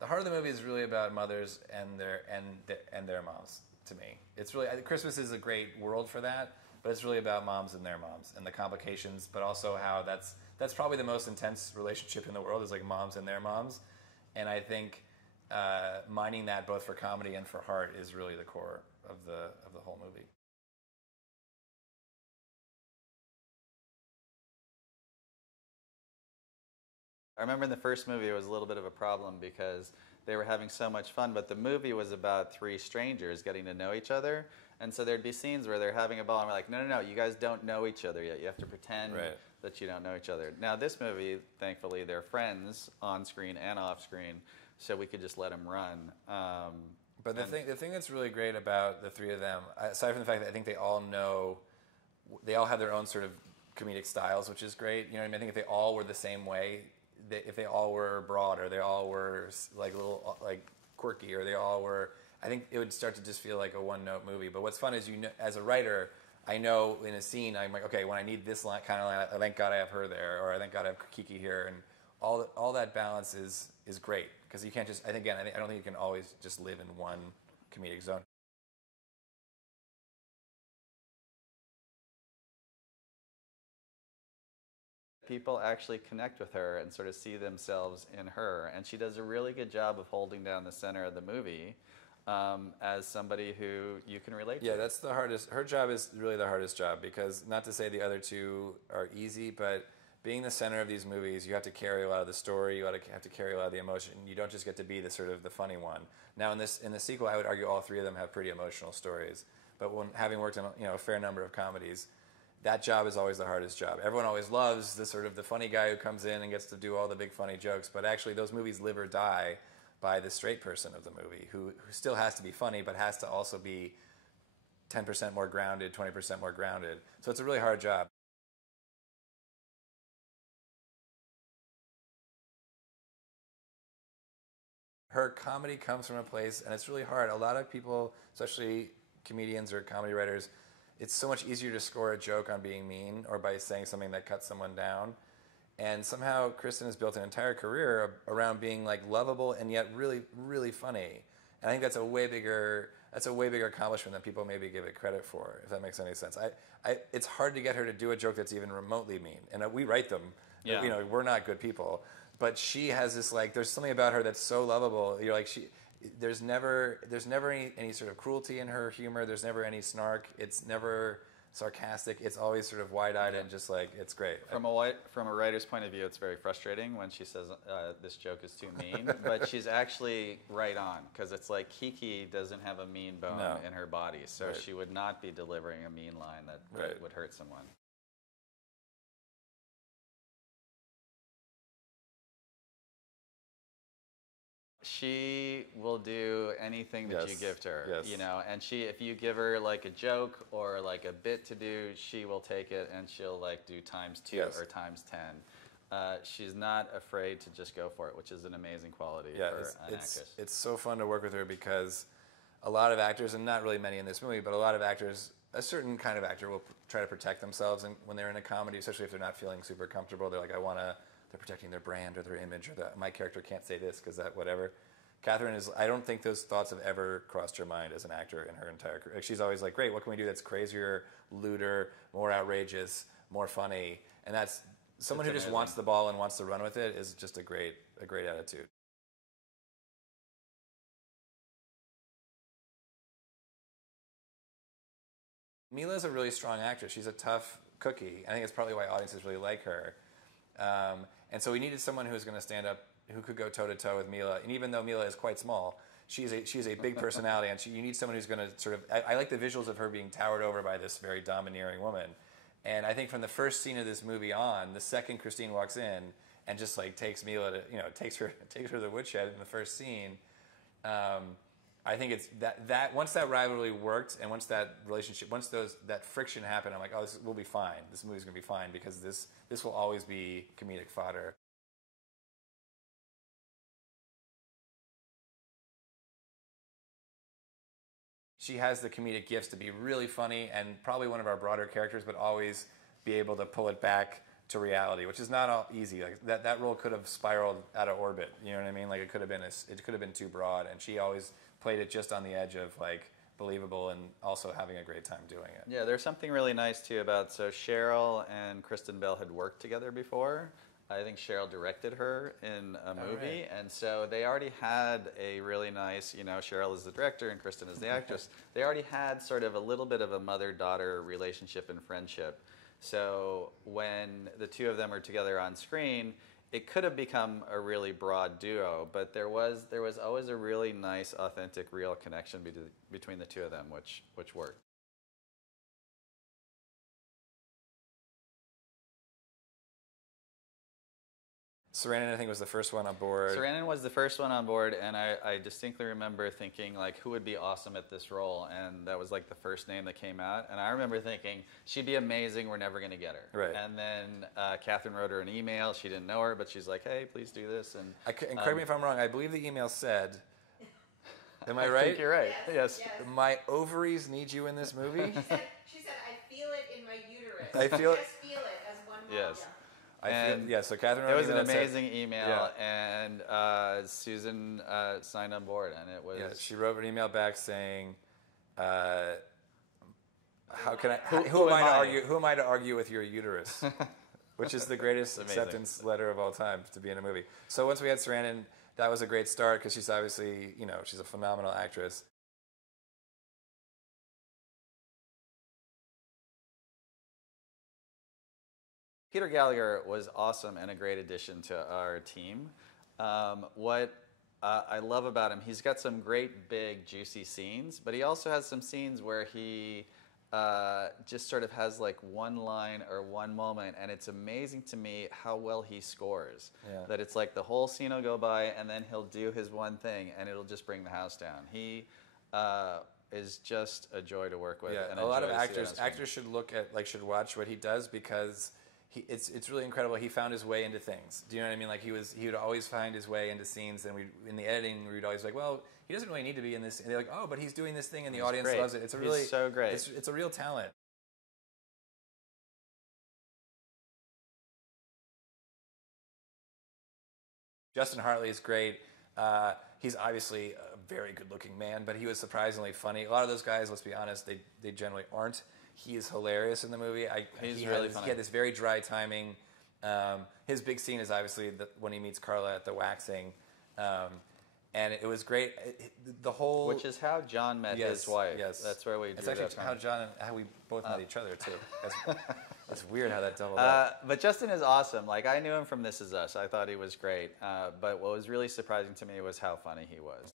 The heart of the movie is really about mothers and their moms. To me, it's really Christmas is a great world for that, but it's really about moms and their moms and the complications, but also how that's probably the most intense relationship in the world is like moms and their moms, and I think mining that both for comedy and for heart is really the core of the whole movie. I remember in the first movie it was a little bit of a problem because they were having so much fun, but the movie was about three strangers getting to know each other. And so there'd be scenes where they're having a ball and we're like, no, you guys don't know each other yet. You have to pretend that you don't know each other. Now this movie, thankfully, they're friends on screen and off screen, so we could just let them run. But the thing that's really great about the three of them, aside from the fact that I think they all have their own sort of comedic styles, which is great. You know what I mean? I think if they all were the same way, if they all were broad or they all were like a little like quirky or they all were, I think it would start to just feel like a one-note movie. But what's fun is, you know, as a writer, I know in a scene I'm like, okay, when I need this line, kind of line, thank God I have her there, or I thank God I have Kiki here, and all that balance is great because you can't just. I don't think you can always just live in one comedic zone. People actually connect with her and sort of see themselves in her, and she does a really good job of holding down the center of the movie as somebody who you can relate to. Yeah, that's the hardest. Her job is really the hardest job because, not to say the other two are easy, but being the center of these movies, you have to carry a lot of the story. You have to carry a lot of the emotion. You don't just get to be the sort of the funny one. Now, in the sequel, I would argue all three of them have pretty emotional stories. But having worked on a fair number of comedies, that job is always the hardest job. Everyone always loves the funny guy who comes in and gets to do all the big funny jokes, but actually those movies live or die by the straight person of the movie who still has to be funny but has to also be 10% more grounded, 20% more grounded. So it's a really hard job. Her comedy comes from a place, and it's really hard. A lot of people, especially comedians or comedy writers, it's so much easier to score a joke on being mean or by saying something that cuts someone down. And somehow Kristen has built an entire career around being like lovable and yet really, really funny. And I think that's a way bigger accomplishment than people maybe give it credit for, if that makes any sense. It's hard to get her to do a joke that's even remotely mean. And we write them. Yeah. You know, we're not good people. But she has this there's something about her that's so lovable. You're like there's never any sort of cruelty in her humor. There's never any snark. It's never sarcastic. It's always sort of wide-eyed and just like, it's great. From a writer's point of view, it's very frustrating when she says this joke is too mean, but she's actually right on because it's like Kiki doesn't have a mean bone in her body, so she would not be delivering a mean line that would hurt someone. She will do anything that you give to her, you know. And if you give her like a joke or like a bit to do, she will take it and she'll like do times 2 or times 10. She's not afraid to just go for it, which is an amazing quality for an actress. It's so fun to work with her because a lot of actors, and not really many in this movie, but a lot of actors, a certain kind of actor will try to protect themselves, and when they're in a comedy, especially if they're not feeling super comfortable, they're like, they're protecting their brand or their image, or my character can't say this because that whatever. Kathryn I don't think those thoughts have ever crossed her mind as an actor in her entire career. She's always like, great, what can we do that's crazier, lewder, more outrageous, more funny? And that's someone who just wants the ball and wants to run with it is just a great attitude. Mila's a really strong actress. She's a tough cookie. I think it's probably why audiences really like her. And so we needed someone who was going to stand up, who could go toe-to-toe with Mila. And even though Mila is quite small, she's a big personality, and you need someone who's going to sort of... I like the visuals of her being towered over by this very domineering woman. And I think from the first scene of this movie on, the second Christine walks in and just like takes Mila to, takes her to the woodshed in the first scene, I think it's that once that rivalry worked and once that relationship, that friction happened, I'm like, oh, we'll be fine. This movie's going to be fine because this will always be comedic fodder. She has the comedic gifts to be really funny and probably one of our broader characters, but always be able to pull it back to reality, which is not all easy. Like that role could have spiraled out of orbit. You know what I mean? Like it could have been too broad, and she always played it just on the edge of like believable and also having a great time doing it. Yeah, there's something really nice too about, so Cheryl and Kristen Bell had worked together before. I think Cheryl directed her in a movie, and so they already had a really nice, Cheryl is the director and Kristen is the actress. They already had sort of a little bit of a mother-daughter relationship and friendship. So when the two of them are together on screen, it could have become a really broad duo, but there was always a really nice, authentic, real connection between the two of them, which worked. Sarandon, I think, was the first one on board. Sarandon was the first one on board, and I distinctly remember thinking, like, who would be awesome at this role? And that was, like, the first name that came out. And I remember thinking, she'd be amazing, we're never going to get her. Right. And then Kathryn wrote her an email. She didn't know her, but she's like, hey, please do this. And correct me if I'm wrong, I believe the email said, am I right? I think you're right, yes. My ovaries need you in this movie? She said, I feel it in my uterus. I feel just feel it as one mom. Yes. So Kathryn. It was an amazing email, and Susan signed on board, and it was. Yeah, she wrote an email back saying, "How can I? Who am I to argue with your uterus?" Which is the greatest acceptance letter of all time to be in a movie. So once we had Sarandon, that was a great start because she's obviously, she's a phenomenal actress. Peter Gallagher was awesome and a great addition to our team. What I love about him, he's got some great, big, juicy scenes, but he also has some scenes where he just sort of has like one line or one moment, and it's amazing to me how well he scores. Yeah. That it's like the whole scene will go by, and then he'll do his one thing, and it'll just bring the house down. He is just a joy to work with. Yeah, and a lot of actors should should watch what he does because it's really incredible. He found his way into things. Do you know what I mean? Like he would always find his way into scenes, and in the editing we'd always be like, well, he doesn't really need to be in this. And they're like, oh, but he's doing this thing, and the audience loves it. He's so great. It's a real talent. Justin Hartley is great. He's obviously a very good-looking man, but he was surprisingly funny. A lot of those guys, let's be honest, they generally aren't. He is hilarious in the movie. He's really funny. He had this very dry timing. His big scene is obviously when he meets Carla at the waxing, and it was great. The whole, which is how John met his wife. Yes, that's where we. It's actually how we both met each other too. That's weird how that doubled up. But Justin is awesome. Like I knew him from This Is Us. I thought he was great. But what was really surprising to me was how funny he was.